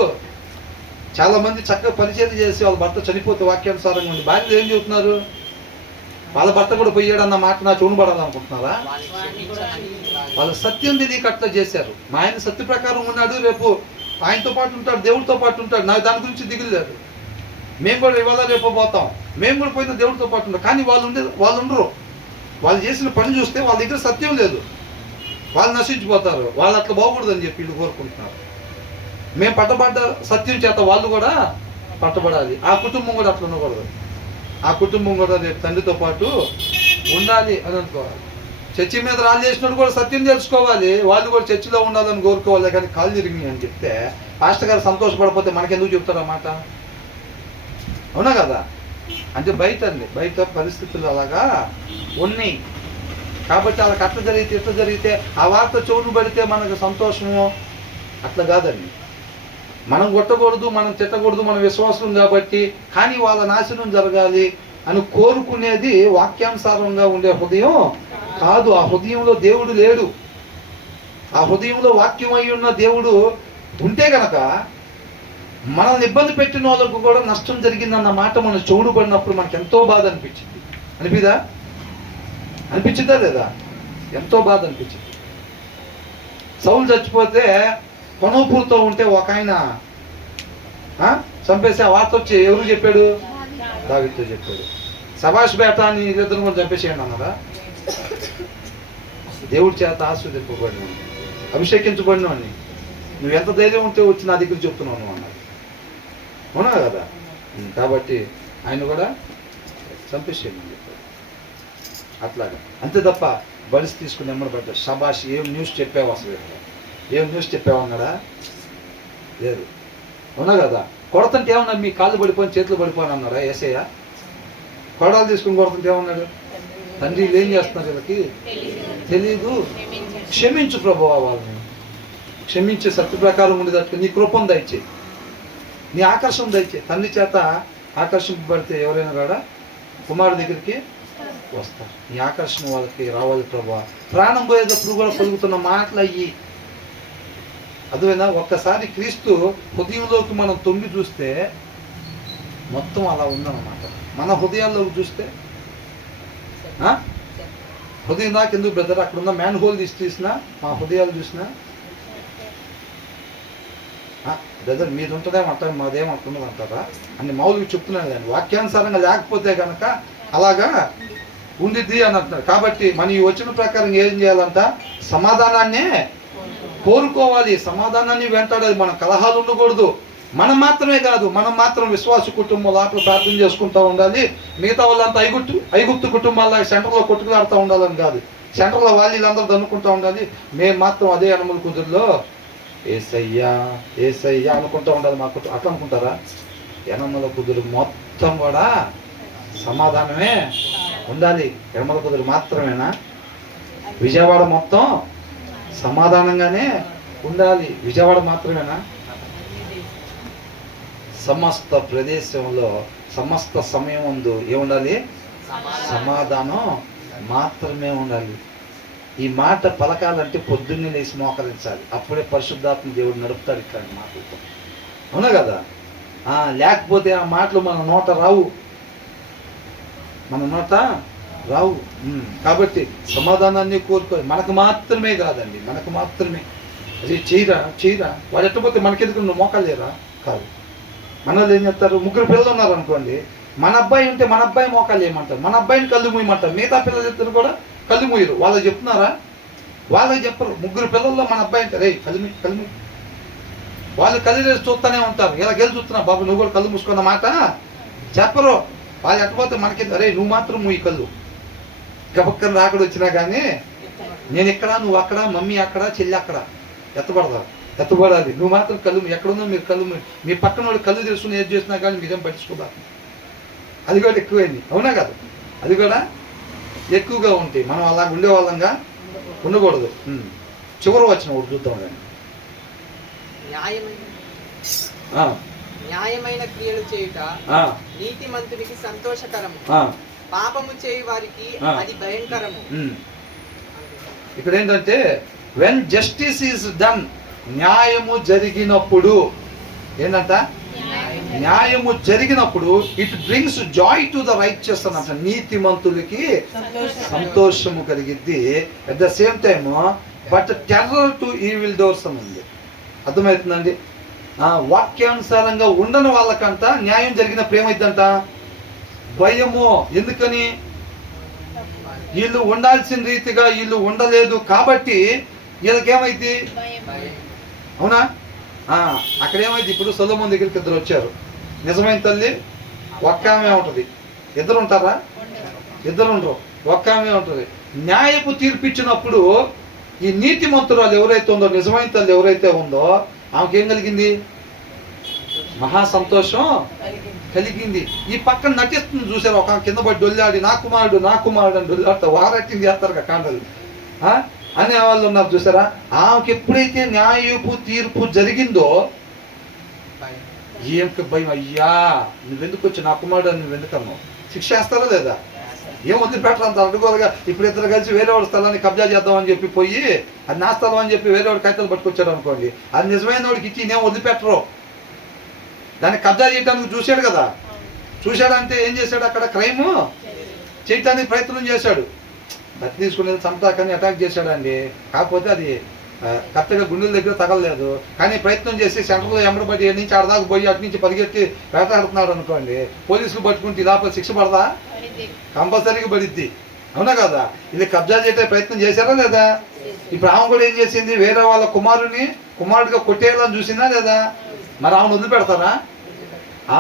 చాలా మంది చక్కగా పరిచయం చేసి వాళ్ళ భర్త చనిపోతే వాక్యానుసారంగా ఉంది. భార్యలు ఏం చెబుతున్నారు, వాళ్ళ భర్త కూడా పోయాడు అన్న మాట నా చెవును పడాలనుకుంటున్నారా? వాళ్ళు సత్యం తెలియక అట్లా చేశారు. మా ఆయన సత్య ప్రకారం ఉన్నాడు, రేపు ఆయనతో పాటు ఉంటాడు, దేవుడితో పాటు ఉంటాడు, నాకు దాని గురించి దిగులు లేదు. మేము కూడా ఇవాళ రేపు పోతాం, మేము కూడా పోయిన దేవుడితో పాటు ఉంటాం. కానీ వాళ్ళు ఉండరు. వాళ్ళు చేసిన పని చూస్తే వాళ్ళ దగ్గర సత్యం లేదు, వాళ్ళు నశించిపోతారు. వాళ్ళు అట్లా బాగకూడదని చెప్పి వీళ్ళు కోరుకుంటున్నారు. మేము పట్టబడ్డ సత్యం చేత వాళ్ళు కూడా పట్టబడాలి. ఆ కుటుంబం కూడా అట్లా ఉండకూడదు. ఆ కుటుంబం కూడా రేపు తండ్రితో పాటు ఉండాలి అని అనుకోవాలి. చర్చి మీద రాళ్ళు చేసినప్పుడు కూడా సత్యం తెలుసుకోవాలి, వాళ్ళు కూడా చర్చిలో ఉండాలని కోరుకోవాలి. కానీ కాలు తిరిగి అని చెప్తే పాస్టర్ గారు సంతోషపడకపోతే మనకెందుకు చెప్తారు అన్నమాట? అవునా కదా? అంటే బయట పరిస్థితులు అలాగా ఉన్నాయి కాబట్టి వాళ్ళకి అట్లా జరిగితే ఇట్లా జరిగితే ఆ వార్త చెవును పడితే మనకు సంతోషము అట్లా కాదండి. మనం కొట్టకూడదు, మనం తిట్టకూడదు, మన విశ్వాసం కాబట్టి. కానీ వాళ్ళ నాశనం జరగాలి అని కోరుకునేది వాక్యానుసారంగా ఉండే హృదయం కాదు. ఆ హృదయంలో దేవుడు లేడు. ఆ హృదయంలో వాక్యం అయి ఉన్న దేవుడు ఉంటే గనక మనల్ని ఇబ్బంది పెట్టిన వాళ్ళకు కూడా నష్టం జరిగిందన్న మాట మనం చెవుడు పడినప్పుడు మనకు ఎంతో బాధ అనిపించింది. అనిపించిందా లేదా? ఎంతో బాధ అనిపించింది. సౌలు చచ్చిపోతే కొనూపురుతో ఉంటే ఒక ఆయన చంపేసి ఆ వార్త వచ్చి ఎవరు చెప్పాడు? దావీదుతో చెప్పాడు. సభాష్ బేట అని ఇద్దరు కూడా చంపేసేయండి అన్నారా? దేవుడి చేత ఆస్వాదింపబడిన అభిషేకించబడినవాడిని నువ్వు ఎంత ధైర్యం ఉంటే వచ్చి నా దగ్గర చెప్తున్నావు నువ్వు అన్నాడు. అవునా కదా? కాబట్టి ఆయన కూడా చంపేసేయమని చెప్పాడు. అట్లాగా అంతే తప్ప బలిసి తీసుకుని ఎమ్మడబడ్డాడు. షబాష్, ఏం న్యూస్ చెప్పావు, అసలు ఏం న్యూస్ చెప్పావు అన్నాడా? లేదు. అవునా కదా? కొడతంటే ఏమన్నా మీ కాళ్ళు పడిపోయి చేతులు పడిపోని అన్నారా యేసయ్య? కొడాలు తీసుకుని కొడుతుంటే ఏమన్నాడు? తండ్రి వీళ్ళు ఏం చేస్తున్నారు, వీళ్ళకి తెలీదు, క్షమించు ప్రభువా, వాళ్ళని క్షమించే సత్య ప్రకారం ఉండేటట్టు నీ కృపను దయచేయి, నీ ఆకర్షణ దయచేయి. తండ్రి చేత ఆకర్షింపబడితే ఎవరైనా కూడా కుమారుడి దగ్గరికి వస్తారు. నీ ఆకర్షణ వాళ్ళకి రావాలి ప్రభువా. ప్రాణం పోయేటప్పుడు కూడా పలుకుతున్న మాటలు అయ్యి అదువేనా? ఒక్కసారి క్రీస్తు హృదయంలోకి మనం తొంగి చూస్తే మొత్తం అలా ఉందన్నమాట. మన హృదయాల్లోకి చూస్తే హృదయం దాకా ఎందుకు బ్రదర్, అక్కడ ఉన్న మ్యాన్ హోల్ తీసినా మా హృదయాలు చూసినా బ్రదర్ మీది ఉంటుందేమంటారు, మాదేమంటుండదు అంటారా అని మామూలుగా చెప్తున్నాను. కానీ వాక్యానుసారంగా లేకపోతే కనుక అలాగా ఉండిద్ది అని అంటున్నారు. కాబట్టి మన ఈ వచ్చిన ప్రకారం ఏం చేయాలంట? సమాధానాన్నే కోరుకోవాలి, సమాధానాన్ని వెంటాడాలి. మన కలహాలు ఉండకూడదు. మనం మాత్రమే కాదు, మనం మాత్రం విశ్వాస కుటుంబం లోపల ప్రార్థన చేసుకుంటూ ఉండాలి. మిగతా వాళ్ళంతా ఐగుప్తు కుటుంబాల్లో సెంటర్లో కొట్టుకులాడుతూ ఉండాలని కాదు, సెంటర్లో వాళ్ళందరూ దన్నుకుంటూ ఉండాలి. మేము మాత్రం అదే యనమల కుదురులో ఏసయ్యా ఏసయ్యా అనుకుంటూ ఉండాలి. మా కుటుంబం అట్లా అనుకుంటారా? యనమల కుదురు మొత్తం కూడా సమాధానమే ఉండాలి. యనమల కుదురు మాత్రమేనా? విజయవాడ మొత్తం సమాధానంగానే ఉండాలి. విజయవాడ మాత్రమేనా? సమస్త ప్రదేశంలో సమస్త సమయం ముందు ఏముండాలి? సమాధానం మాత్రమే ఉండాలి. ఈ మాట పలకాలంటే పొద్దున్నే లేచి మోకరించాలి. అప్పుడే పరిశుద్ధాత్మ దేవుడు నడుపుతాడు ఇట్లాంటి మాటలతో. అవునా కదా? లేకపోతే ఆ మాటలు మన నోట రావు, మన నోట రావు. కాబట్టి సమాధానాన్ని కోరుకోవాలి. మనకు మాత్రమే కాదండి, మనకు మాత్రమే. అది చేయరా వాడు ఎట్టపోతే మనకెందుకు, నువ్వు మోకాలేరా? కాదు. మన వాళ్ళు ఏం చెప్తారు, ముగ్గురు పిల్లలు ఉన్నారు అనుకోండి, మన అబ్బాయి ఉంటే మన అబ్బాయి మోకాలు చేయమంటారు, మన అబ్బాయిని కళ్ళు మూయమంటారు. మిగతా పిల్లలు ఇద్దరు కూడా కళ్ళు మూయరు. వాళ్ళకి చెప్తున్నారా? వాళ్ళకి చెప్పరు. ముగ్గురు పిల్లల్లో మన అబ్బాయి అంటే రే కళ్ళు మూయి వాళ్ళు కళ్ళు తెరిచి చూస్తూనే ఉంటారు. ఇలా గెలి చూస్తున్నా బాబు నువ్వు కూడా కళ్ళు మూసుకున్న మాట చెప్పరు. వాళ్ళు ఎట్టపోతే మనకి అరే నువ్వు మాత్రం మూయి కళ్ళు, గబక్కన రాకడ వచ్చినా కానీ నేను ఇక్కడ నువ్వు అక్కడ, మమ్మీ అక్కడ, చెల్లి అక్కడ, ఎత్తబడాలి. నువ్వు మాత్రం కళ్ళు ఎక్కడున్నా మీరు కళ్ళు, మీ పక్కన వాళ్ళు కళ్ళు తెలుసుకుని ఏది చేసినా కానీ మీరేం పట్టించుకోవాలి. అది కూడా ఎక్కువైంది, అవునా కదా? అది కూడా ఎక్కువగా ఉంటాయి. మనం అలా ఉండేవాళ్ళంగా ఉండకూడదు. చివరి వచ్చిన ఒకటి చూద్దాం కానీ న్యాయమైన క్రియలు చేయుట నీతిమంతునికి సంతోషకరము, పాపము చేయు వారికి అది భయంకరము. ఇక్కడ ఏంటంటే వెన్ జస్టిస్ ఈస్ డన్, న్యాయము జరిగినప్పుడు ఏంటంట, న్యాయము జరిగినప్పుడు it brings joy to the righteous అన్నమాట. నీతిమంతులకి సంతోషము కలిగిద్ది. At the same time but terror to evil doers అని ఉంది. అర్థమవుతుందండి? వాక్యానుసారంగా ఉండని వాళ్ళకంట న్యాయం జరిగినప్పుడు ఏమైందంట, భయము. ఎందుకని? వీళ్ళు ఉండాల్సిన రీతిగా వీళ్ళు ఉండలేదు కాబట్టి వీళ్ళకేమైంది, అవునా? అక్కడ ఏమైంది, ఇప్పుడు సొలొమోను దగ్గరికి ఇద్దరు వచ్చారు. నిజమైన తల్లి ఒక్క ఆమె ఉంటుంది. ఇద్దరు ఉంటారా? ఇద్దరు ఉండరు, ఒక్క ఆమె ఉంటుంది. న్యాయపు తీర్పిచ్చినప్పుడు ఈ నీతిమంతురాలు ఎవరైతే ఉందో, నిజమైన తల్లి ఎవరైతే ఉందో ఆమెకి ఏం కలిగింది, మహా సంతోషం కలిగింది. ఈ పక్కన నటిస్తుంది చూసారు, ఒక కింద పడి డొల్లాడి నా కుమారుడు అని డొల్లాడితే వారట్టింగ్ చేస్తారు కదా కాండలు అనే వాళ్ళు ఉన్నారు చూసారా. ఆమెకి ఎప్పుడైతే న్యాయపు తీర్పు జరిగిందో ఏమికి భయం, అయ్యా నువ్వెందుకు వచ్చి నా కుమారుడు అని నువ్వెందుకన్నావు, శిక్ష వేస్తారా లేదా? ఏం వదిలిపెట్టరు అంత అడ్డుకోలుగా. ఇప్పుడు ఇద్దరు కలిసి వేరే వాడి స్థలాన్ని కబ్జా చేద్దామని చెప్పి పోయి అది నా స్థలం అని చెప్పి వేరే వాడి కాగితాలు పట్టుకొచ్చాడు అనుకోండి, అది నిజమైన వాడికి ఇచ్చి నేను వదిలిపెట్టరు. దాన్ని కబ్జా చేయడానికి చూశాడు కదా, చూశాడంటే ఏం చేశాడు, అక్కడ క్రైమ్ చేయటానికి ప్రయత్నం చేశాడు. బతి తీసుకునేది చంపటాకని అటాక్ చేశాడండి. కాకపోతే అది కరెక్ట్గా గుండెల దగ్గర తగలలేదు, కానీ ప్రయత్నం చేసి సెంటర్లో ఎంబడబడి నుంచి ఆడదాకా పోయి అటు నుంచి పరిగెత్తి వేటాడుతున్నాడు అనుకోండి, పోలీసులు పట్టుకుంటే లోపల శిక్ష పడదా? కంపల్సరీగా పడిద్ది, అవునా కదా? ఇది కబ్జా చేసే ప్రయత్నం చేశారా లేదా? ఇప్పుడు ఆమె కూడా ఏం చేసింది, వేరే వాళ్ళ కుమారుడిగా కొట్టేయాలని చూసిందా లేదా? మరి ఆమెను వదిలిపెడతారా?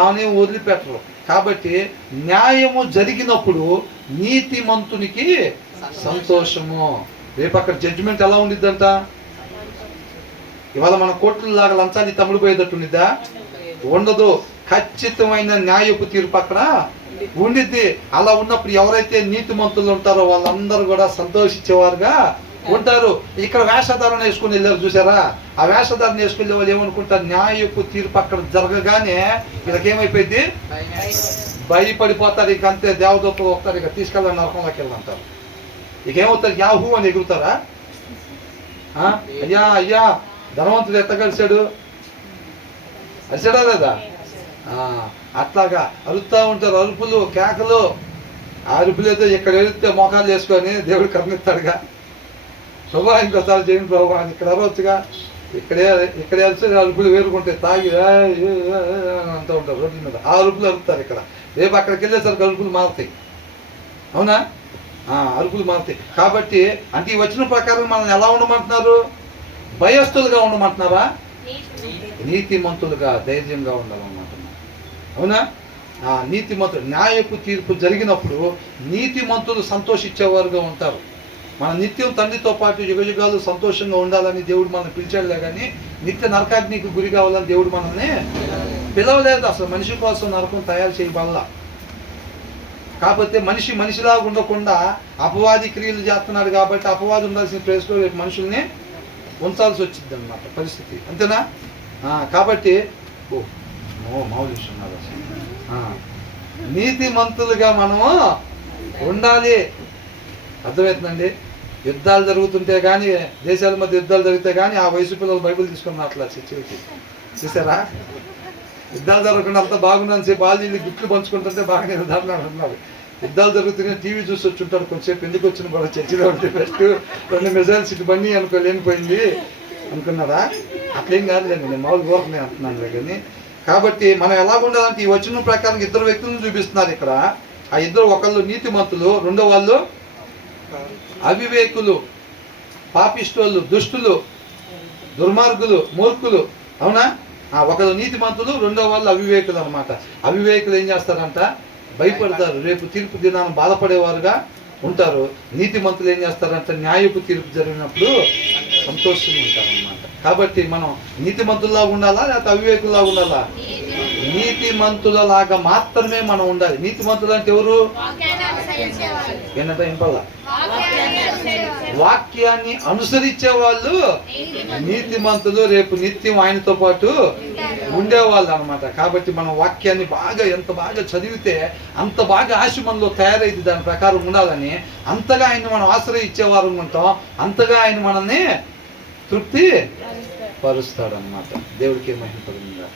ఆమెని వదిలిపెట్టరు. కాబట్టి న్యాయము జరిగినప్పుడు నీతిమంతునికి సంతోషము. రేపు అక్కడ జడ్జిమెంట్ ఎలా ఉండిద్దంట? ఇవాళ మన కోర్టులాగా లంచాన్ని తమ్ముడు పోయేటట్టు ఉండిద్దా? ఉండదు. ఖచ్చితమైన న్యాయపు తీర్పు అక్కడ ఉండిద్ది. అలా ఉన్నప్పుడు ఎవరైతే నీతిమంతులు ఉంటారో వాళ్ళందరూ కూడా సంతోషించేవారుగా ఉంటారు. ఇక్కడ వేషధారణ వేసుకుని వెళ్ళారు చూసారా, ఆ వేషధారణ వేసుకునే వాళ్ళు ఏమనుకుంటారు, న్యాయపు తీర్పు అక్కడ జరగగానే వీళ్ళకేమైపోయింది, భయపడిపోతారు. ఇక అంతే, దేవదూతలు వస్తారు, ఇక తీసుకెళ్ళాలి నరకంలోకి వెళ్ళంటారు. ఇక ఏమవుతారు, యాహూ అని ఎగురుతారా? అయ్యా అయ్యా ధనవంతుడు ఎత్తగలిసాడు, అరిసాడా లేదా? అట్లాగా అరుస్తూ ఉంటారు, అరుపులు కేకలు. ఆ అరుపులు అయితే ఇక్కడ వెళితే మోకాలు వేసుకొని దేవుడు కరుణిస్తాడుగా, శుభా ఇంకోసారి చేయండి ప్రభు అని ఇక్కడ అరవచ్చుగా. ఇక్కడ వెళ్తే అరుపులు వేరుకుంటాయి, తాగి అంటూ ఉంటారు రోడ్ల మీద, ఆ అరుపులు అరుపుతారు. ఇక్కడ రేపు అక్కడికి వెళ్ళేసరికి అరుపులు మారుతాయి, అవునా? అరుపులు మారుతాయి. కాబట్టి అంటే ఈ వచ్చిన ప్రకారం మనం ఎలా ఉండమంటున్నారు, భయస్థులుగా ఉండమంటున్నారా? నీతిమంతులుగా ధైర్యంగా ఉండాలన్నమాట, అవునా? నీతిమంతులు న్యాయపు తీర్పు జరిగినప్పుడు నీతిమంతులు సంతోషించేవారుగా ఉంటారు. మన నిత్యం తండ్రితో పాటు యుగయుగాలు సంతోషంగా ఉండాలని దేవుడు మనల్ని పిలిచాడులే కానీ నిత్య నరకాగ్నికి గురి కావాలని దేవుడు మనల్ని పిలవలేదు. అసలు మనిషి కోసం నరకం తయారు చేయబల్లా. కాకపోతే మనిషిలా ఉండకుండా అపవాది క్రియలు చేస్తున్నాడు కాబట్టి అపవాది ఉండాల్సిన ప్లేస్లో మనుషుల్ని ఉంచాల్సి వచ్చింది అన్నమాట పరిస్థితి, అంతేనా? కాబట్టి మామూలు విషయం నీతిమంతులుగా మనము ఉండాలి. అర్థమవుతుందండి? యుద్ధాలు జరుగుతుంటే కానీ, దేశాల మధ్య యుద్ధాలు జరిగితే కానీ ఆ వయసు పిల్లలు బైబిల్ తీసుకున్న అట్లా చర్చలకి చూసారా? యుద్ధాలు జరగకుండా అంతా బాగున్నాను సేపు వాళ్ళు గిఫ్ట్లు పంచుకుంటుంటే బాగానే ఉన్నారు. యుద్ధాలు జరుగుతున్నాయి టీవీ చూసి వచ్చి ఉంటాడు కొంచెంసేపు, ఎందుకు వచ్చిన కూడా చర్చిలో ఉంటే ఫస్ట్ 2 మిజైల్స్ ఇటు బండి లేనిపోయింది అనుకున్నారా? అట్లేం కాదులేండి, నేను మామూలు కోరకనే అంటున్నాను కానీ. కాబట్టి మనం ఎలా ఉండాలంటే ఈ వచనం ప్రకారం 2 వ్యక్తులను చూపిస్తున్నారు ఇక్కడ. ఆ ఇద్దరు, ఒకళ్ళు నీతిమంతులు, రెండో వాళ్ళు అవివేకులు, పాపిష్టోళ్ళు, దుష్టులు, దుర్మార్గులు, మూర్ఖులు, అవునా? ఒకరు నీతిమంతులు, రెండో వాళ్ళు అవివేకులు అనమాట. అవివేకులు ఏం చేస్తారంట? భయపడతారు, రేపు తీర్పు దినాన్ని బాధపడేవారుగా ఉంటారు. నీతిమంతులు ఏం చేస్తారంట? న్యాయపు తీర్పు జరిగినప్పుడు సంతోషంగా ఉంటారు అనమాట. కాబట్టి మనం నీతిమంతుల్లా ఉండాలా లేకపోతే అవివేకుల్లా ఉండాలా? నీతిమంతులలాగా మాత్రమే మనం ఉండాలి. నీతిమంతులు అంటే ఎవరు? ఏంటంటే ఇంపల్లా వాక్యాన్ని అనుసరించే వాళ్ళు నీతిమంతులు, రేపు నిత్యం ఆయనతో పాటు ఉండేవాళ్ళు అనమాట. కాబట్టి మనం వాక్యాన్ని ఎంత బాగా చదివితే అంత బాగా ఆశ మనలో తయారైంది, దాని ప్రకారం ఉండాలని అంతగా ఆయన మనం ఆశ్రయించేవారు ఉంటాం, అంతగా ఆయన మనల్ని తృప్తి పరుస్తాడు అనమాట. దేవుడికి మహిమ కలుగును గాక.